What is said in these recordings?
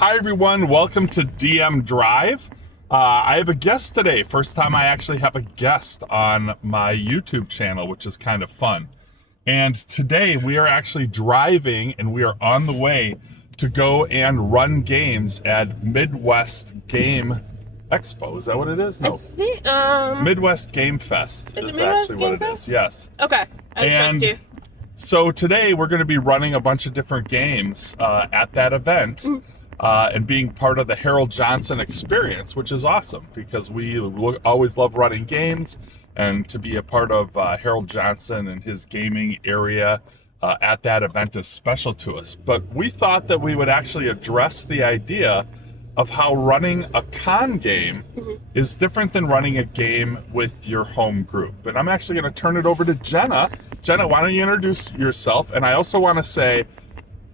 Hi everyone, welcome to DM Drive. I have a guest today. First time I actually have a guest on my YouTube channel, which is kind of fun. And today we are actually driving and we are on the way to go and run games at Midwest Game Expo. Is that what it is? No. I think, Midwest Game Fest is Midwest actually Game what it Fest? is. Yes. Okay, I trust you. So today we're going to be running a bunch of different games at that event and being part of the Harold Johnson experience, which is awesome because we always love running games, and to be a part of Harold Johnson and his gaming area at that event is special to us. But we thought that we would actually address the idea of how running a con game is different than running a game with your home group. And I'm actually going to turn it over to Jenna. Jenna, why don't you introduce yourself? And I also want to say,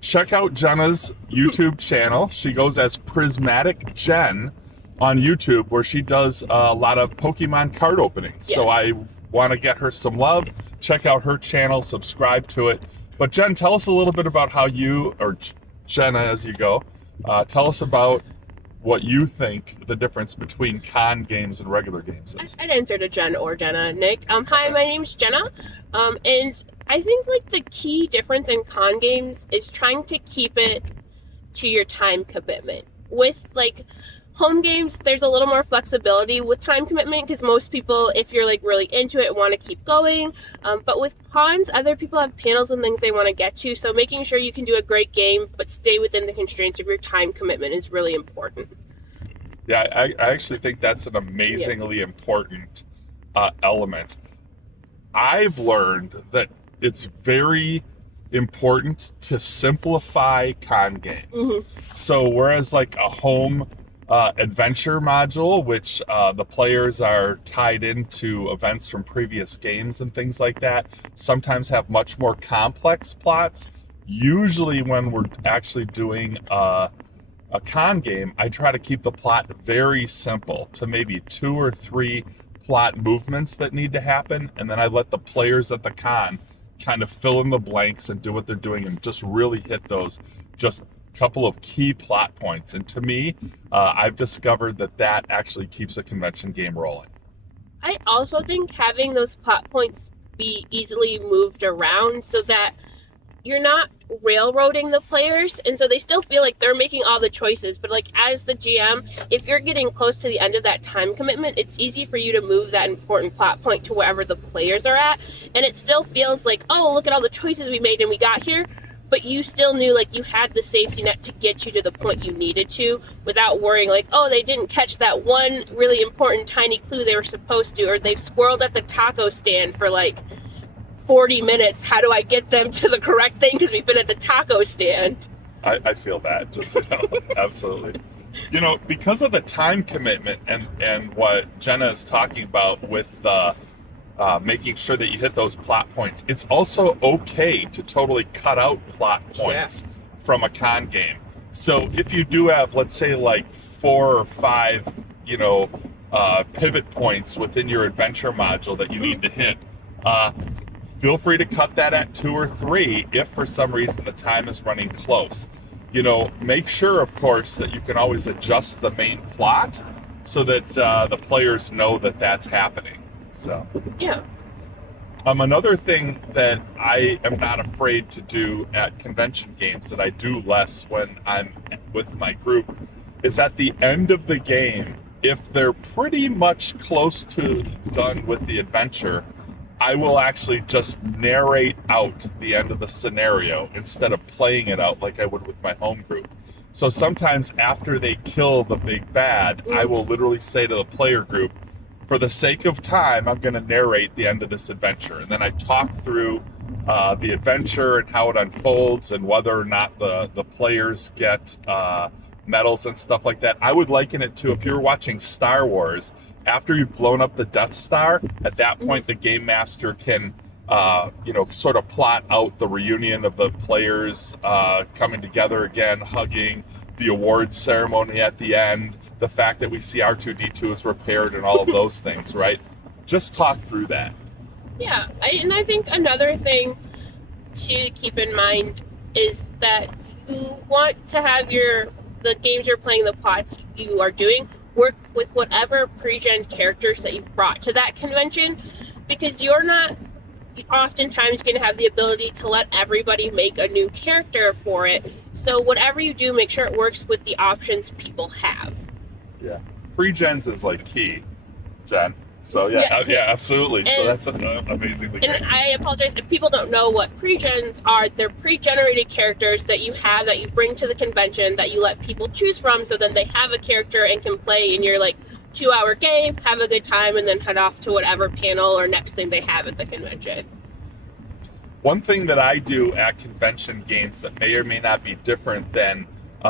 check out Jenna's YouTube channel. She goes as PrismaticJen on YouTube, where she does a lot of Pokemon card openings. Yeah. So I want to get her some love. Check out her channel, subscribe to it. But Jen, tell us a little bit about how you, or Jenna as you go, tell us about what you think the difference between con games and regular games is. I'd answer to Jen or Jenna. Nick. Hi, my name's Jenna. And I think like the key difference in con games is trying to keep it to your time commitment. With like home games, there's a little more flexibility with time commitment because most people, if you're like really into it, want to keep going. But with cons, other people have panels and things they want to get to. So making sure you can do a great game but stay within the constraints of your time commitment is really important. Yeah, I actually think that's an amazingly important element. I've learned that it's very important to simplify con games. So whereas like a home adventure module, which the players are tied into events from previous games and things like that, sometimes have much more complex plots. Usually when we're actually doing a con game, I try to keep the plot very simple to maybe 2 or 3 plot movements that need to happen, and then I let the players at the con kind of fill in the blanks and do what they're doing and just really hit those just couple of key plot points. And to me, I've discovered that actually keeps a convention game rolling. I also think having those plot points be easily moved around so that you're not railroading the players, and so they still feel like they're making all the choices. But like as the GM, if you're getting close to the end of that time commitment, it's easy for you to move that important plot point to wherever the players are at, and it still feels like, oh, look at all the choices we made and we got here, but you still knew like you had the safety net to get you to the point you needed to without worrying like, oh, they didn't catch that one really important tiny clue they were supposed to, or they've squirreled at the taco stand for like 40 minutes. How do I get them to the correct thing because we've been at the taco stand? I feel that, just absolutely. Because of the time commitment and what Jenna is talking about with making sure that you hit those plot points, it's also okay to totally cut out plot points from a con game. So if you do have, let's say, like 4 or 5, pivot points within your adventure module that you need to hit, feel free to cut that at 2 or 3 if for some reason the time is running close. Make sure, of course, that you can always adjust the main plot so that the players know that that's happening. So yeah. Another thing that I am not afraid to do at convention games that I do less when I'm with my group is at the end of the game, if they're pretty much close to done with the adventure, I will actually just narrate out the end of the scenario instead of playing it out like I would with my home group. So sometimes after they kill the big bad, I will literally say to the player group, for the sake of time, I'm going to narrate the end of this adventure. And then I talk through the adventure and how it unfolds and whether or not the players get medals and stuff like that. I would liken it to if you're watching Star Wars, after you've blown up the Death Star, at that point the game master can sort of plot out the reunion of the players coming together again, hugging, the awards ceremony at the end, the fact that we see R2-D2 is repaired and all of those things, right? Just talk through that. Yeah, and I think another thing to keep in mind is that you want to have your the games you're playing, the plots you are doing, work with whatever pre-gen characters that you've brought to that convention, because you're not oftentimes going to have the ability to let everybody make a new character for it. So whatever you do, make sure it works with the options people have. Yeah. Pre-gens is like key, Jen. So yeah, Yes. yeah, absolutely. So that's amazingly great. And I apologize if people don't know what pre-gens are. They're pre-generated characters that you have, that you bring to the convention, that you let people choose from, so then they have a character and can play in your 2-hour game, have a good time, and then head off to whatever panel or next thing they have at the convention. One thing that I do at convention games that may or may not be different than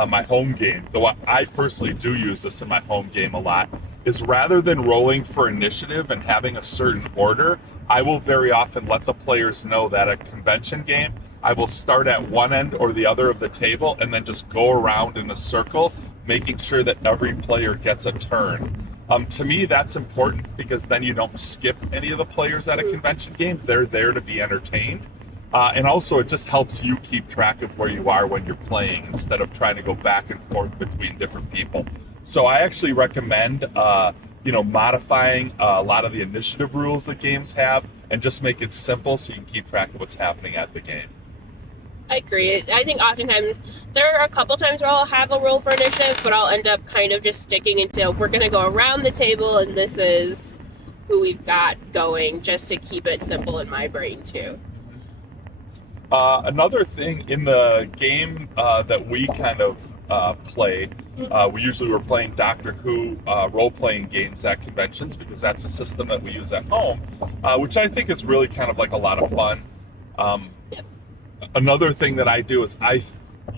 my home game, though I personally do use this in my home game a lot, is rather than rolling for initiative and having a certain order, I will very often let the players know that at a convention game, I will start at one end or the other of the table and then just go around in a circle, making sure that every player gets a turn. To me, that's important because then you don't skip any of the players at a convention game. They're there to be entertained. And also, it just helps you keep track of where you are when you're playing instead of trying to go back and forth between different people. So I actually recommend, modifying a lot of the initiative rules that games have and just make it simple so you can keep track of what's happening at the game. I agree. I think oftentimes there are a couple times where I'll have a rule for initiative, but I'll end up kind of just sticking into we're going to go around the table and this is who we've got going, just to keep it simple in my brain too. Another thing in the game that we kind of play, we were playing Doctor Who role-playing games at conventions because that's a system that we use at home, which I think is really kind of like a lot of fun. Another thing that I do is I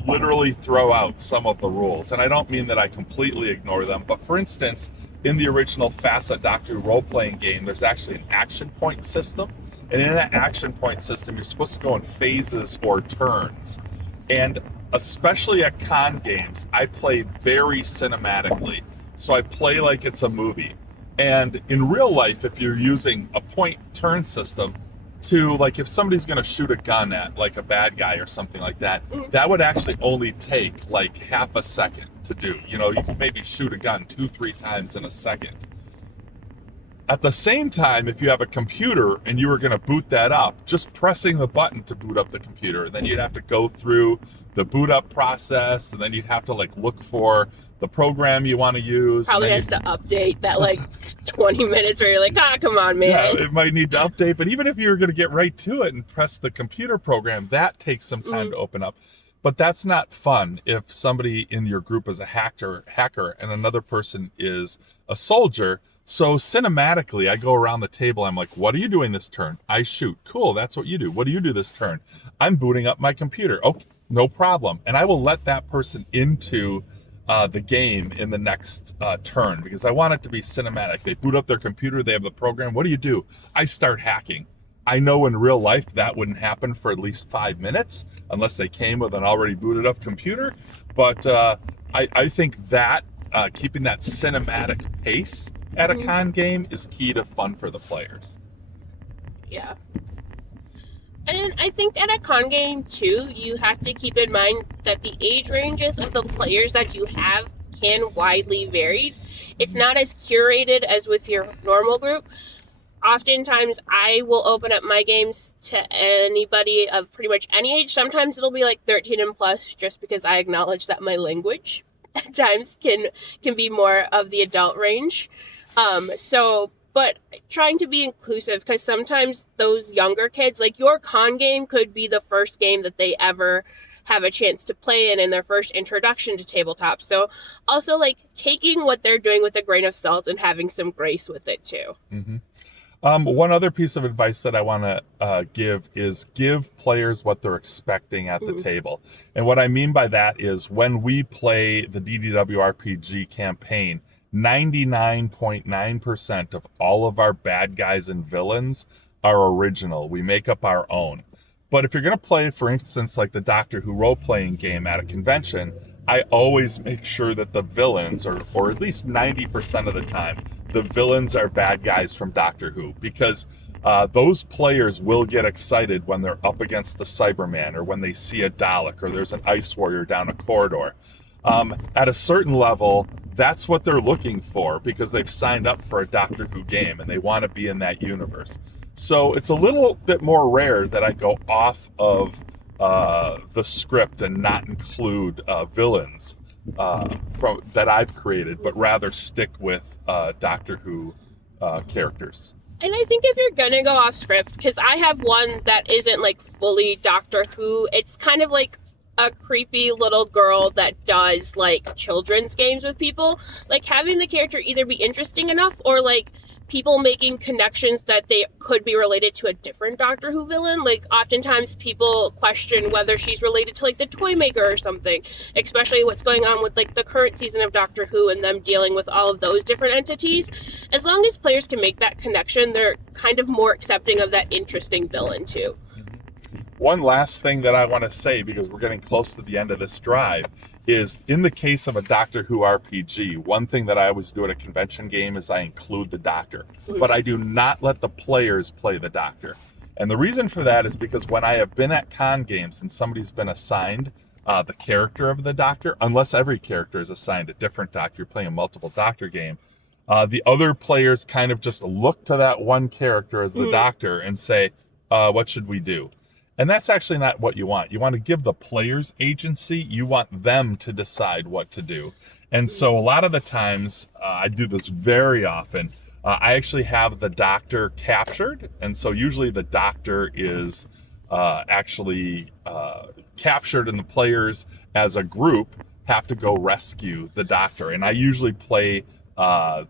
literally throw out some of the rules, and I don't mean that I completely ignore them, but for instance, in the original Facet Doctor Who role-playing game, there's actually an action point system. And in that action point system, you're supposed to go in phases or turns. And especially at con games, I play very cinematically. So I play like it's a movie. And in real life, if you're using a point turn system to, if somebody's going to shoot a gun at a bad guy or something like that, that would actually only take half a second to do. You could maybe shoot a gun 2-3 times in a second. At the same time, if you have a computer and you were going to boot that up, just pressing the button to boot up the computer, and then you'd have to go through the boot up process, and then you'd have to look for the program you want to use. Probably has to update that 20 minutes where you're come on, man. Yeah, it might need to update, but even if you were going to get right to it and press the computer program, that takes some time to open up. But that's not fun if somebody in your group is a hacker and another person is a soldier. So cinematically, I go around the table. I'm like, what are you doing this turn? I shoot. Cool, that's what you do. What do you do this turn? I'm booting up my computer. Okay, no problem. And I will let that person into the game in the next turn because I want it to be cinematic. They boot up their computer. They have the program. What do? I start hacking. I know in real life that wouldn't happen for at least 5 minutes unless they came with an already booted up computer. But I think that keeping that cinematic pace at a con game is key to fun for the players. Yeah. And I think at a con game too, you have to keep in mind that the age ranges of the players that you have can widely vary. It's not as curated as with your normal group. Oftentimes I will open up my games to anybody of pretty much any age. Sometimes it'll be 13 and plus, just because I acknowledge that my language at times can be more of the adult range. But trying to be inclusive, because sometimes those younger kids, your con game could be the first game that they ever have a chance to play in their first introduction to tabletop. So also taking what they're doing with a grain of salt and having some grace with it too. One other piece of advice that I want to give is give players what they're expecting at the table. And what I mean by that is when we play the DDW RPG campaign, 99.9% of all of our bad guys and villains are original. We make up our own. But if you're going to play, for instance, the Doctor Who role-playing game at a convention, I always make sure that the villains, or at least 90% of the time, the villains are bad guys from Doctor Who, because those players will get excited when they're up against the Cyberman, or when they see a Dalek, or there's an Ice Warrior down a corridor. At a certain level, that's what they're looking for because they've signed up for a Doctor Who game and they want to be in that universe. So it's a little bit more rare that I go off of the script and not include villains from that I've created, but rather stick with Doctor Who characters. And I think if you're gonna go off script, because I have one that isn't like fully Doctor Who, it's kind of like a creepy little girl that does like children's games with people. Like having the character either be interesting enough or like people making connections that they could be related to a different Doctor Who villain. Like oftentimes people question whether she's related to like the toy maker or something, especially what's going on with like the current season of Doctor Who and them dealing with all of those different entities. As long as players can make that connection, they're kind of more accepting of that interesting villain too. One last thing that I want to say, because we're getting close to the end of this drive, is in the case of a Doctor Who RPG, one thing that I always do at a convention game is I include the Doctor, but I do not let the players play the Doctor. And the reason for that is because when I have been at con games and somebody's been assigned the character of the Doctor, unless every character is assigned a different Doctor, you're playing a multiple Doctor game, the other players kind of just look to that one character as the Doctor and say, what should we do? And that's actually not what you want. You want to give the players agency. You want them to decide what to do. And so a lot of the times, I do this very often, I actually have the Doctor captured. And so usually the Doctor is actually captured, and the players as a group have to go rescue the Doctor. And I usually play let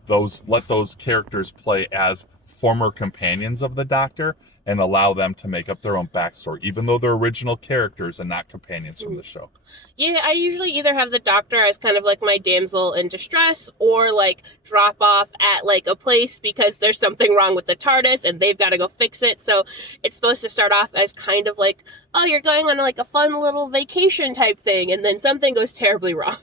those characters play as former companions of the Doctor and allow them to make up their own backstory, even though they're original characters and not companions from the show. Yeah, I usually either have the Doctor as kind of like my damsel in distress or like drop off at like a place because there's something wrong with the TARDIS and they've got to go fix it. So it's supposed to start off as kind of like, oh, you're going on like a fun little vacation type thing, and then something goes terribly wrong.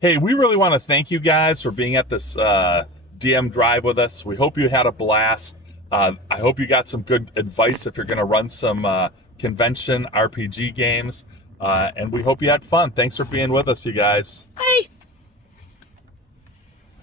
Hey, we really want to thank you guys for being at this DM drive with us. We hope you had a blast. I hope you got some good advice if you're going to run some convention RPG games. And we hope you had fun. Thanks for being with us, you guys. Bye.